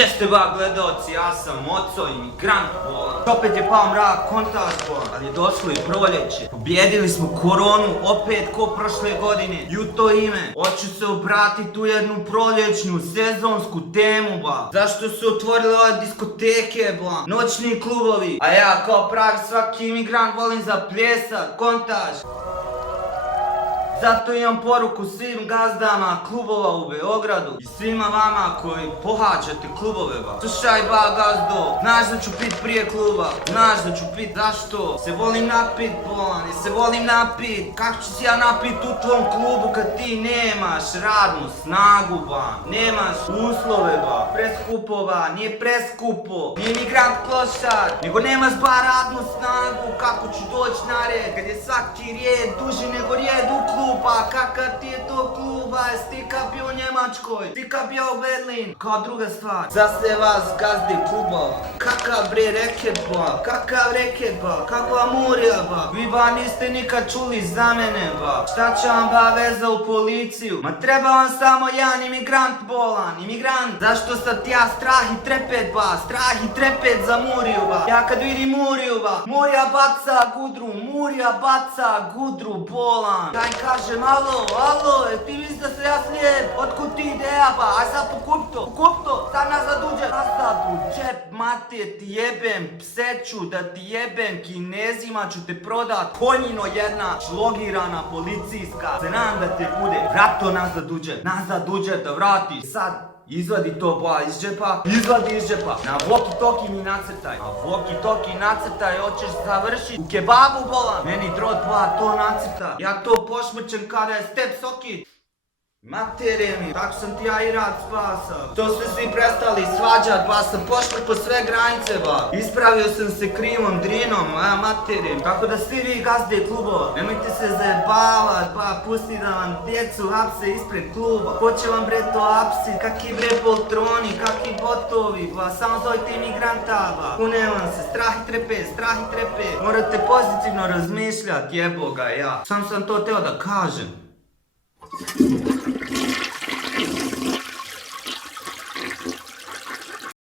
Gdje ste ba gledaoci, ja sam Oco, imigrant bolan. Opet je pao mrak, kontaž bolan, ali je došlo i proljeće. Pobjedili smo koronu, opet ko prošle godine. I u to ime, hoću se obratiti u jednu proljećnu, sezonsku temu ba. Zašto su otvorile ove diskoteke ba, noćni klubovi. A ja kao pravi svaki imigrant volim zapljesat, kontaž. Zato imam poruku svim gazdama klubova u Beogradu i svima vama koji pohađate klubove ba. Slušaj ba gazdo, znaš da ću pit prije kluba, znaš da ću pit, zašto? Se volim napit bolan, se volim napit. Kako ću se ja napit u tvom klubu kad ti nemaš radnu snagu ba, nemaš uslove ba, preskupo ba, nije preskupo, nije migrant klošar, nego nemaš ba radnu snagu. Kako ću doći na red kad je svaki red duži nego red u klubu? Pa kakav ti je to kluba, jesi ti kad bio u Njemačkoj, ti kad bio u Berlin. Kao druga stvar, za sve vas gazde klubova, kakav bre reket ba, kakav reket ba, kakva murija ba. Vi ba niste nikad čuli za mene ba, šta će vam ba veza u policiju? Ma treba vam samo jedan imigrant bolan, imigrant. Zašto sad ja strah i trepet ba, strah i trepet za muriju ba. Ja kad vidim muriju ba, murija baca gudru, murija baca gudru bolan. Daj kaže alo, ti misli da se ja slijep? Otkud ti ideja ba? Aj sad pokup to, sad nazad uđe. Nazad u džep, mate ti jebem, pseću da ti jebem, Kinezima ću te prodat, konjino jedna, šlogirana policijska. Se nadam da te bude, vrat to nazad uđe da vrati. Sad izvadi to ba iz džepa, izvadi iz džepa. Na walkie-talkie mi nacrtaj. Na walkie-talkie nacrtaj, hoćeš završit u kebabu bolan. Meni drot ba to nacrta. Ja to pošmrčem kada je step sokit. Matere mi, tako sam ti ja i rad spasao. To ste svi prestali svađat, ba sam pošmrko sve granice ba. Ispravio sam se krivom drinom, matere mi. Tako da svi vi gazde klubova, nemojte se zajebavat ba, pusti da vam djecu hapse ispred kluba. Ko će vam bre to hapsit, kaki bre poltroni, kaki botovi ba, samo zovite imigranta ba. Kune vam se, strah i trepe. Morate pozitivno razmišljat, jebo ga ja. Sam to teo da kažem.